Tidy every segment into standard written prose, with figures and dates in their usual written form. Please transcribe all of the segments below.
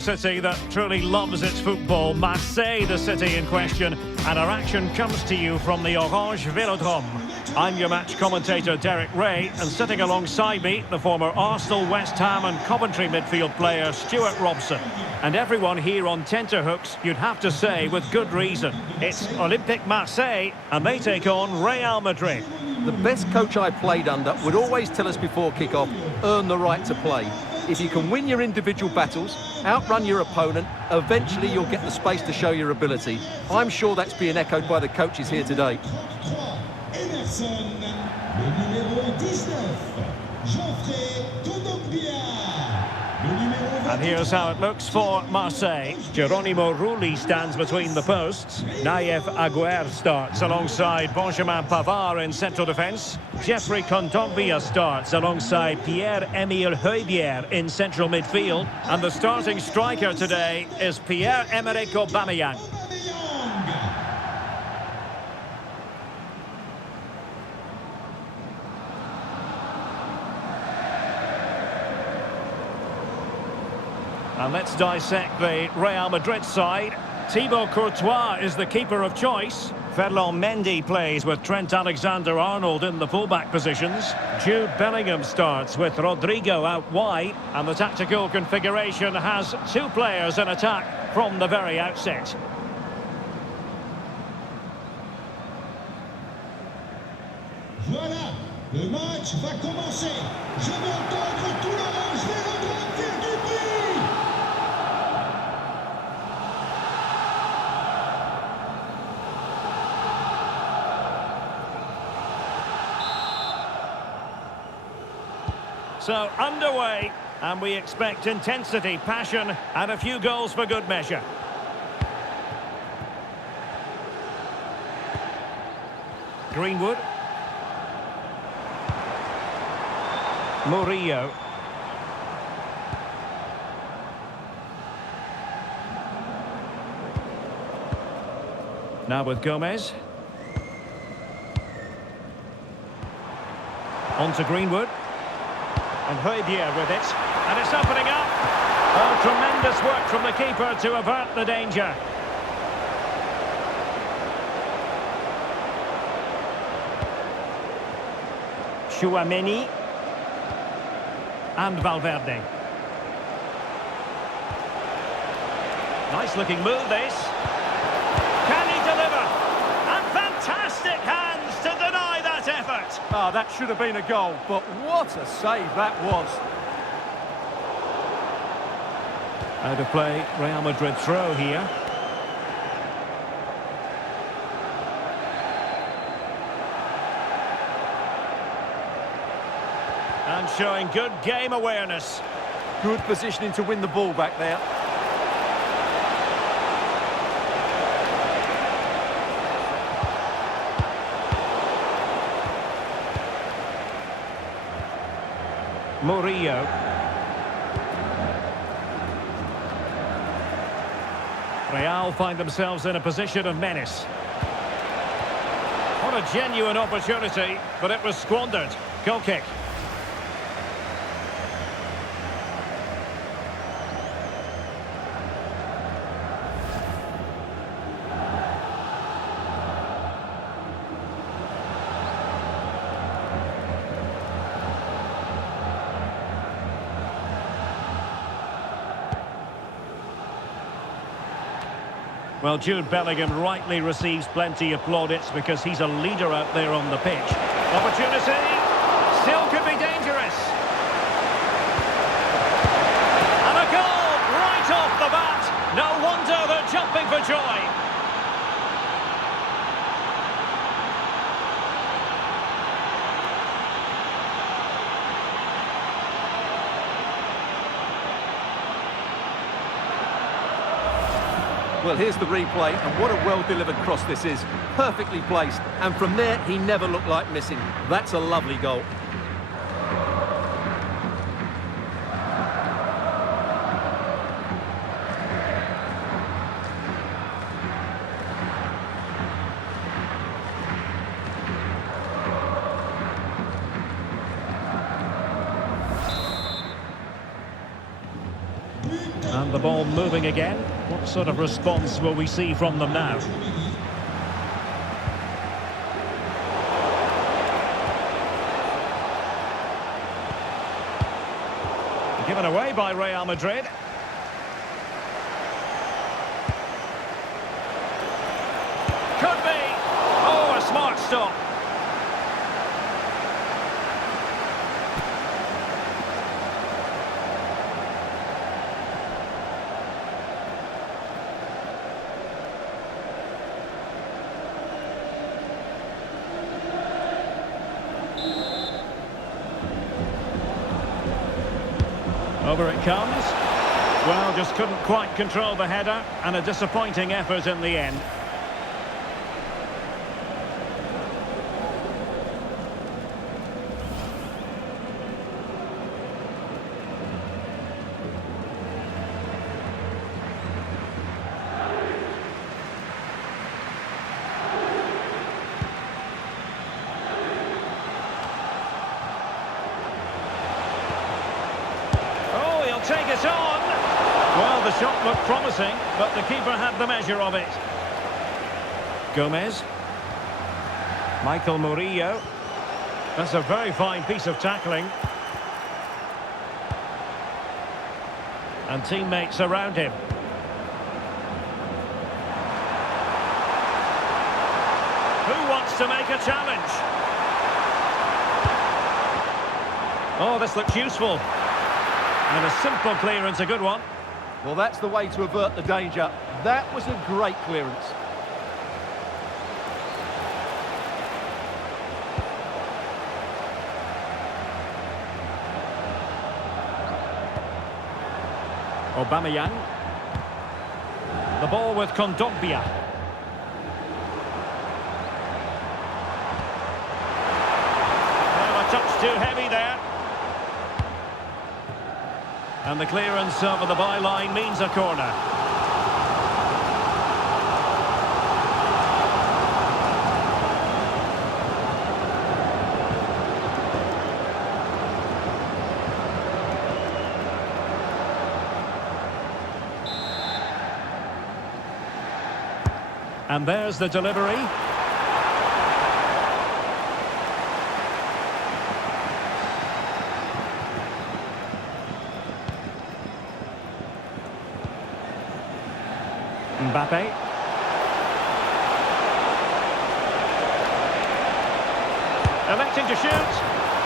City that truly loves its football, Marseille, the city in question, and our action comes to you from the Orange Vélodrome. I'm your match commentator Derek Ray, and sitting alongside me, the former Arsenal, West Ham and Coventry midfield player Stuart Robson. And everyone here on tenterhooks, you'd have to say with good reason. It's Olympique Marseille, and they take on Real Madrid. The best coach I played under would always tell us before kick-off, earn the right to play. If you can win your individual battles, outrun your opponent, eventually you'll get the space to show your ability. I'm sure that's being echoed by the coaches here today. And here's how it looks for Marseille. Geronimo Rulli stands between the posts. Naïef Aguerd starts alongside Benjamin Pavard in central defence. Jeffrey Kondogbia starts alongside Pierre-Emile Højbjerg in central midfield. And the starting striker today is Pierre-Emerick Aubameyang. And let's dissect the Real Madrid side. Thibaut Courtois is the keeper of choice. Ferland Mendy plays with Trent Alexander-Arnold in the fullback positions. Jude Bellingham starts with Rodrigo out wide. And the tactical configuration has two players in attack from the very outset. Voilà, le match va commencer. Je veux entendre tout l'Orange Vélodrome faire du bruit. So underway, and we expect intensity, passion, and a few goals for good measure. Greenwood. Murillo. Now with Gomez. On to Greenwood. And Højbjerg with it. And it's opening up. Oh, tremendous work from the keeper to avert the danger. Chouameni. And Valverde. Nice looking move this. Can he deliver? And fantastic hands to deny that effort. Ah, that should have been a goal, but what a save that was. Out of play, Real Madrid throw here. And showing good game awareness. Good positioning to win the ball back there. Murillo. Real find themselves in a position of menace. What a genuine opportunity, but it was squandered. Goal kick. Well, Jude Bellingham rightly receives plenty of plaudits because he's a leader out there on the pitch. Opportunity, still could be dangerous. And a goal right off the bat. No wonder they're jumping for joy. Well, here's the replay, and what a well-delivered cross this is. Perfectly placed, and from there, he never looked like missing. That's a lovely goal. And the ball moving again. What sort of response will we see from them now? Given away by Real Madrid. Could be. Oh, a smart stop. Over it comes. Well, just couldn't quite control the header, and a disappointing effort in the end. Take it on. Well, the shot looked promising, but the keeper had the measure of it. Gomez. Michael Murillo. That's a very fine piece of tackling. And teammates around him. Who wants to make a challenge? Oh, this looks useful. And a simple clearance, a good one. Well, that's the way to avert the danger. That was a great clearance. Aubameyang. The ball with Kondogbia. Well, a touch too heavy there. And the clearance over the byline means a corner. And there's the delivery. Mbappe. Electing to shoot.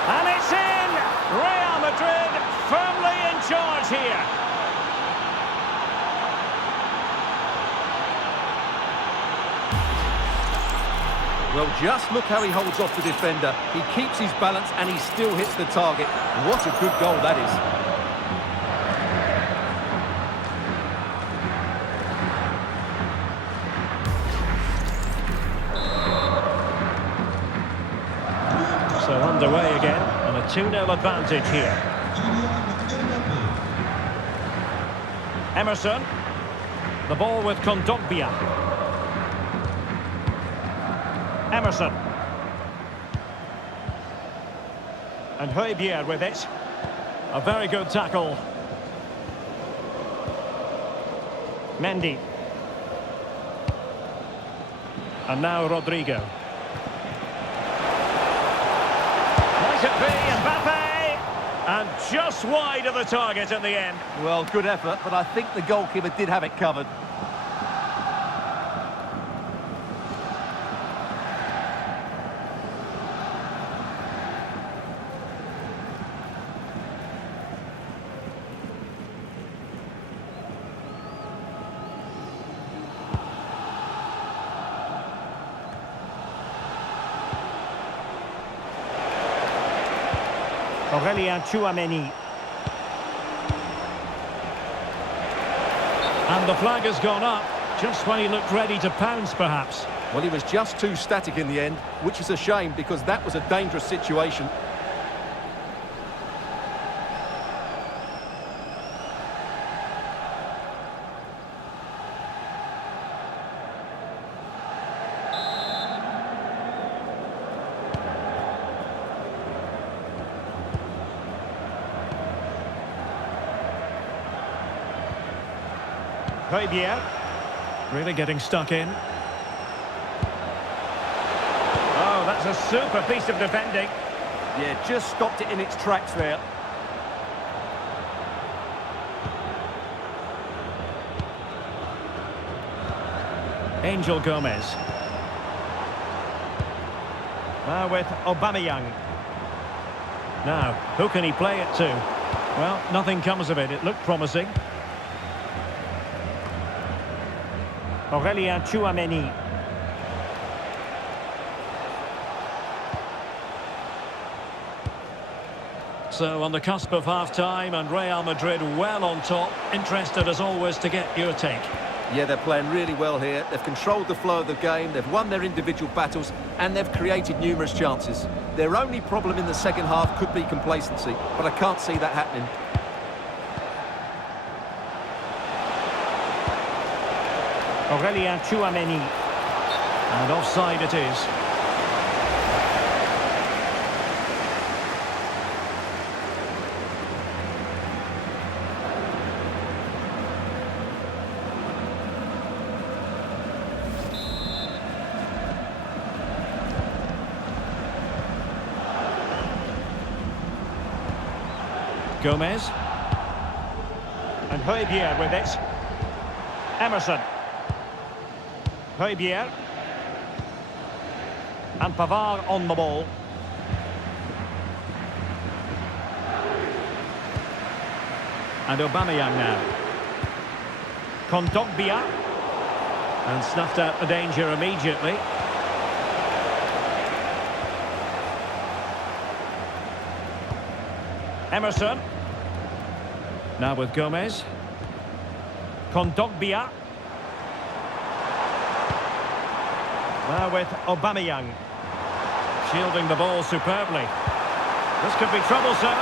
And it's in! Real Madrid firmly in charge here. Well, just look how he holds off the defender. He keeps his balance and he still hits the target. What a good goal that is. So underway again, and a 2-0 advantage here. Emerson. The ball with Kondogbia. Emerson. And Højbjerg with it. A very good tackle. Mendy. And now Rodrigo. Might it be Mbappe? And just wide of the target in the end. Well, good effort, but I think the goalkeeper did have it covered. Aurélien Tchouaméni. And the flag has gone up, just when he looked ready to pounce, perhaps. Well, he was just too static in the end, which is a shame because that was a dangerous situation. Højbjerg. Really getting stuck in. Oh, that's a super piece of defending. Yeah, just stopped it in its tracks there. Angel Gomez. Now with Aubameyang. Now, who can he play it to? Well, nothing comes of it. It looked promising. Aurélien Tchouameni. So on the cusp of half-time and Real Madrid well on top. Interested as always to get your take. Yeah, they're playing really well here. They've controlled the flow of the game, they've won their individual battles, and they've created numerous chances. Their only problem in the second half could be complacency, but I can't see that happening. Aurélien Tchouameni. And offside it is. Gomez. And Højbjerg with it. Emerson. Højbjerg. And Pavard on the ball. And Aubameyang now. Kondogbia. And snuffed out the danger immediately. Emerson. Now with Gomez. Kondogbia. Now with Aubameyang. Shielding the ball superbly. This could be troublesome.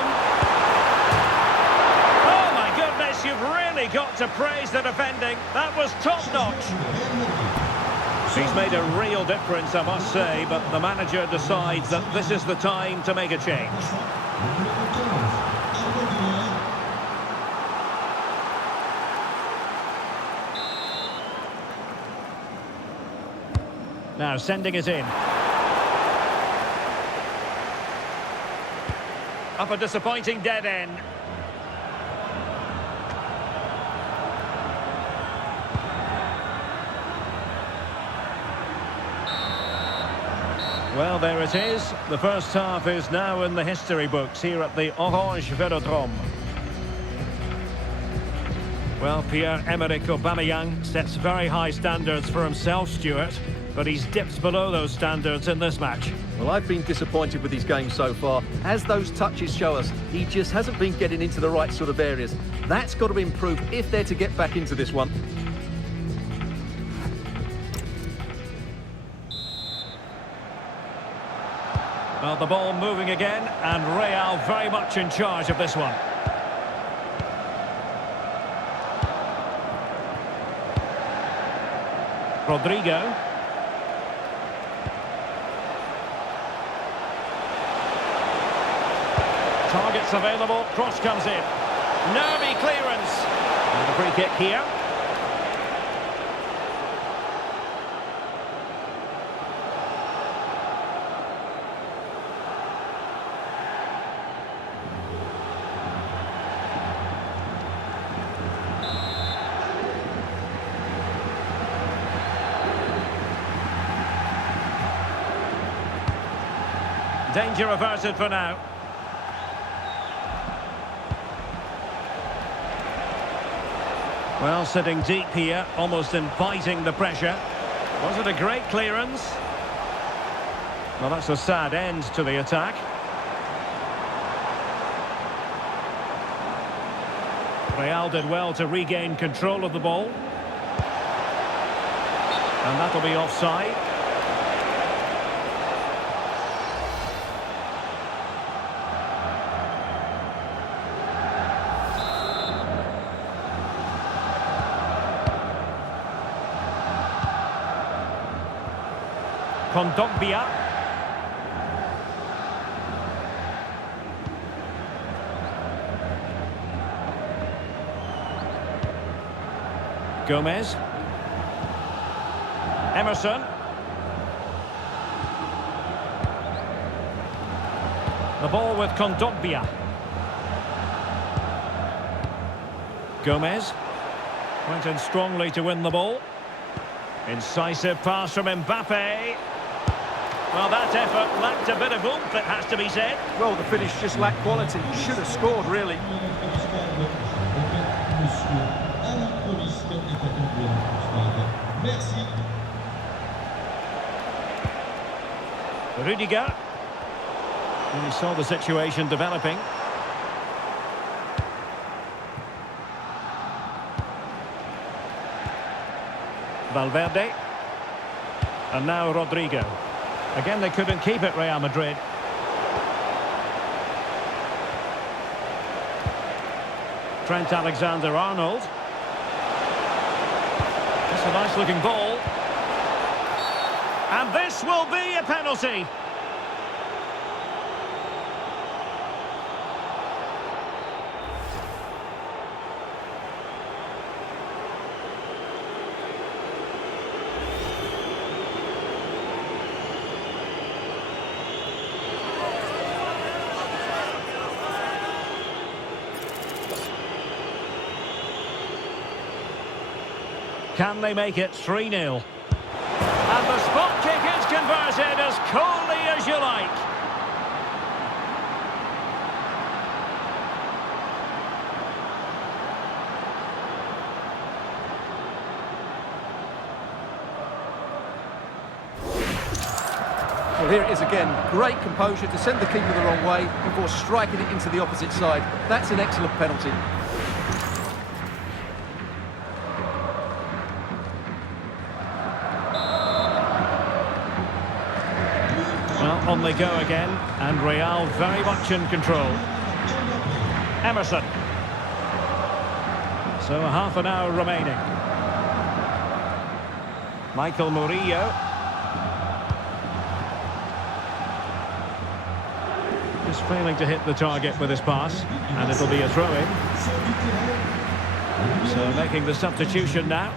Oh my goodness, you've really got to praise the defending. That was top-notch. He's made a real difference, I must say, but the manager decides that this is the time to make a change. Now sending it in. Up a disappointing dead end. Well, there it is. The first half is now in the history books here at the Orange Vélodrome. Well, Pierre-Emerick Aubameyang sets very high standards for himself, Stuart, but he's dipped below those standards in this match. Well, I've been disappointed with his game so far. As those touches show us, he just hasn't been getting into the right sort of areas. That's got to improve if they're to get back into this one. Well, the ball moving again, and Real very much in charge of this one. Rodrigo. Targets available, cross comes in. Nervy clearance. And a free kick here. Danger averted for now. Well, sitting deep here, almost inviting the pressure. Was it a great clearance? Well, that's a sad end to the attack. Real did well to regain control of the ball. And that'll be offside. Kondogbia. Gomez. Emerson. The ball with Kondogbia. Gomez. Went in strongly to win the ball. Incisive pass from Mbappe. Well, that effort lacked a bit of oomph, it has to be said. Well, the finish just lacked quality. Should have scored, really. Rudiger. And he saw the situation developing. Valverde. And now Rodrigo. Again, they couldn't keep it, Real Madrid. Trent Alexander-Arnold. That's a nice-looking ball. And this will be a penalty. Can they make it 3-0? And the spot kick is converted as coolly as you like. Well, here it is again. Great composure to send the keeper the wrong way before striking it into the opposite side. That's an excellent penalty. Well, on they go again, and Real very much in control. Emerson. So half an hour remaining. Michael Murillo. Just failing to hit the target with his pass, and it'll be a throw-in. So making the substitution now.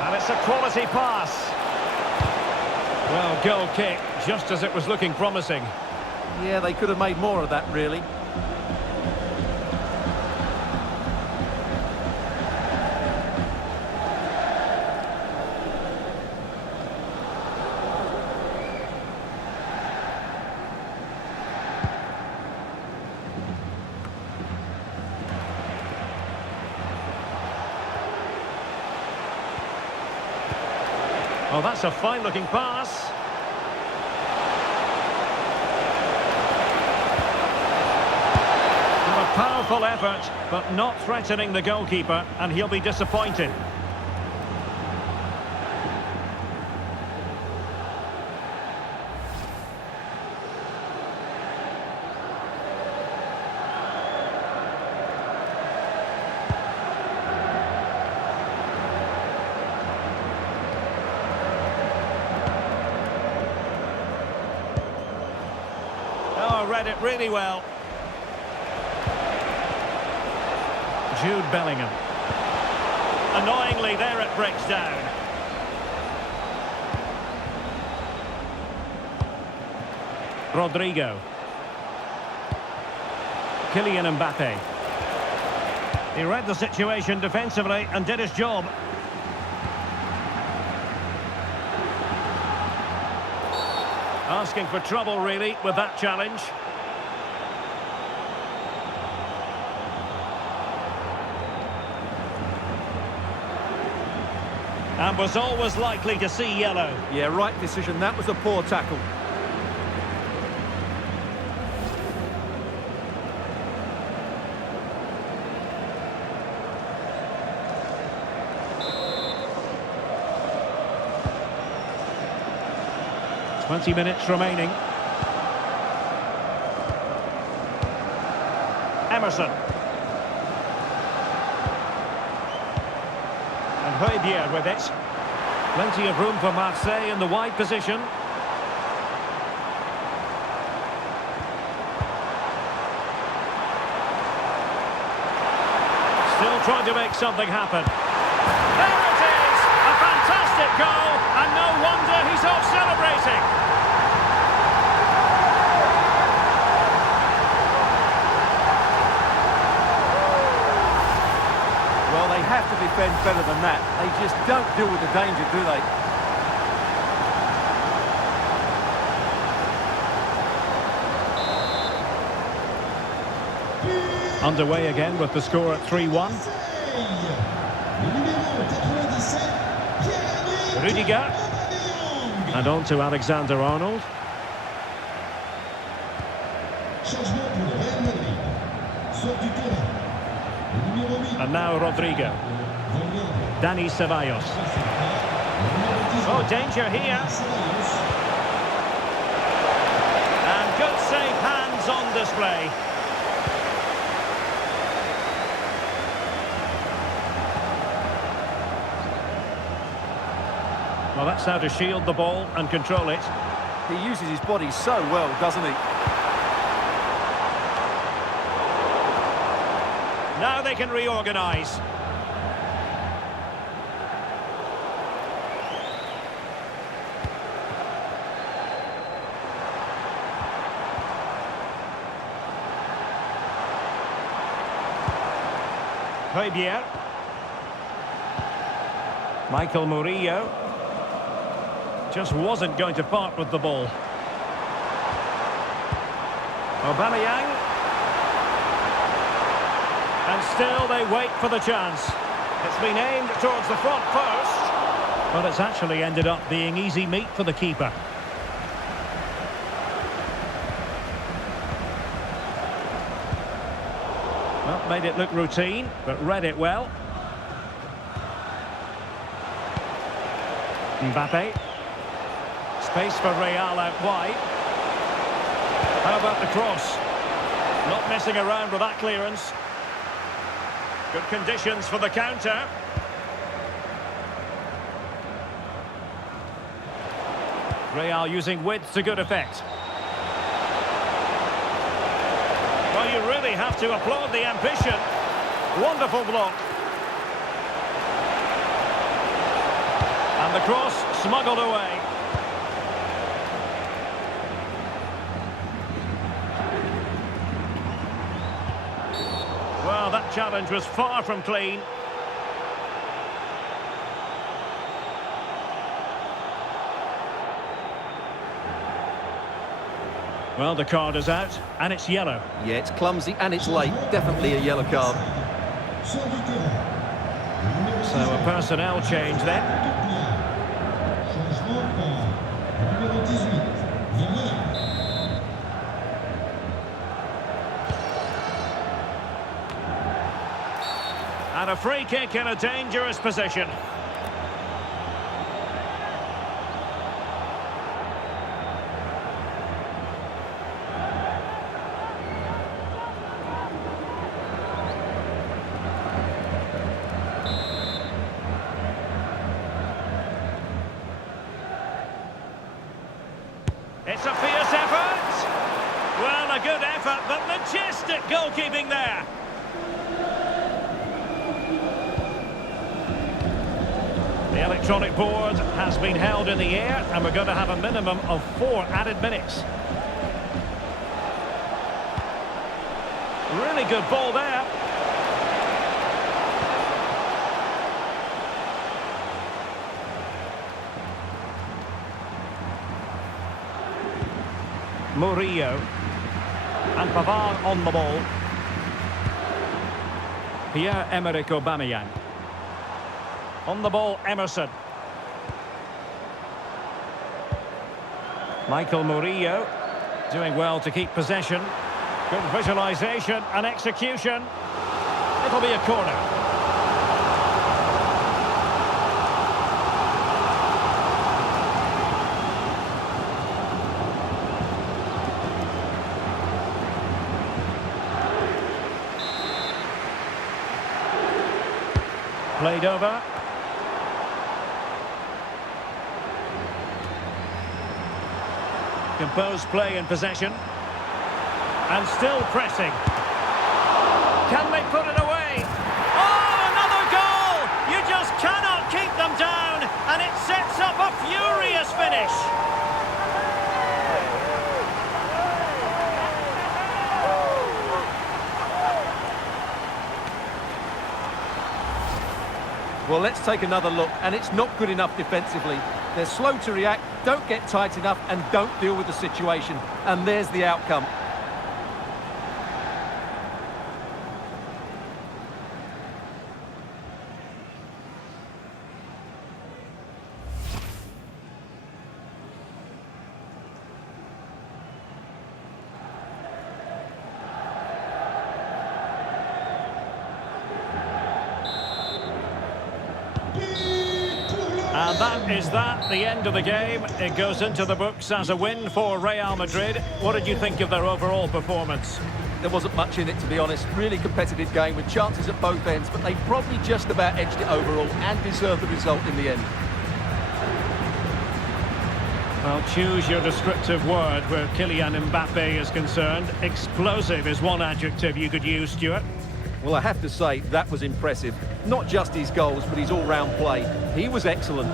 And it's a quality pass. Well, goal kick, just as it was looking promising. Yeah, they could have made more of that, really. Oh, that's a fine-looking pass. A powerful effort, but not threatening the goalkeeper, and he'll be disappointed. Read it really well. Jude Bellingham. Annoyingly, there it breaks down. Rodrigo. Kylian Mbappe. He read the situation defensively and did his job. Asking for trouble, really, with that challenge. And was always likely to see yellow. Yeah, right decision. That was a poor tackle. Twenty minutes remaining. Emerson. And Højbjerg with it. Plenty of room for Marseille in the wide position. trying to make something happen. There it is! A fantastic goal, and no wonder he's off celebrating. Well, they have to defend better than that. They just don't deal with the danger, do they? Underway again with the score at 3-1. Rudiger. And on to Alexander-Arnold. And now Rodrigo. Dani Ceballos. Oh, danger here. And good safe hands on display. Well, that's how to shield the ball and control it. He uses his body so well, doesn't he? Now they can reorganise. Højbjerg. Michael Murillo. Just wasn't going to part with the ball. Aubameyang. And still they wait for the chance. It's been aimed towards the front post. But it's actually ended up being easy meat for the keeper. Well, made it look routine, but read it well. Mbappe. Space for Real out wide. How about the cross? Not messing around with that clearance. Good conditions for the counter. Real using width to good effect. Well, you really have to applaud the ambition. Wonderful block. And the cross smuggled away. Well, that challenge was far from clean. Well, the card is out, and it's yellow. Yeah, it's clumsy and it's late. Definitely a yellow card. So a personnel change then. And a free kick in a dangerous position. It's a fierce effort. Well, a good effort, but majestic goalkeeping there. The electronic board has been held in the air, and we're going to have a minimum of 4 added minutes. Really good ball there. Murillo. And Pavard on the ball. Pierre-Emerick Aubameyang. On the ball, Emerson. Michael Murillo doing well to keep possession. Good visualisation and execution. It'll be a corner. Played over. Composed play in possession. And still pressing. Can they put it away? Oh, finish. Well, let's take another look, and it's not good enough defensively. They're slow to react, don't get tight enough, and don't deal with the situation. And there's the outcome. And that is the end of the game. It goes into the books as a win for Real Madrid. What did you think of their overall performance? There wasn't much in it, to be honest. Really competitive game with chances at both ends, but they probably just about edged it overall and deserved the result in the end. Well, choose your descriptive word where Kylian Mbappe is concerned. Explosive is one adjective you could use, Stuart. Well, I have to say, that was impressive. Not just his goals, but his all-round play. He was excellent.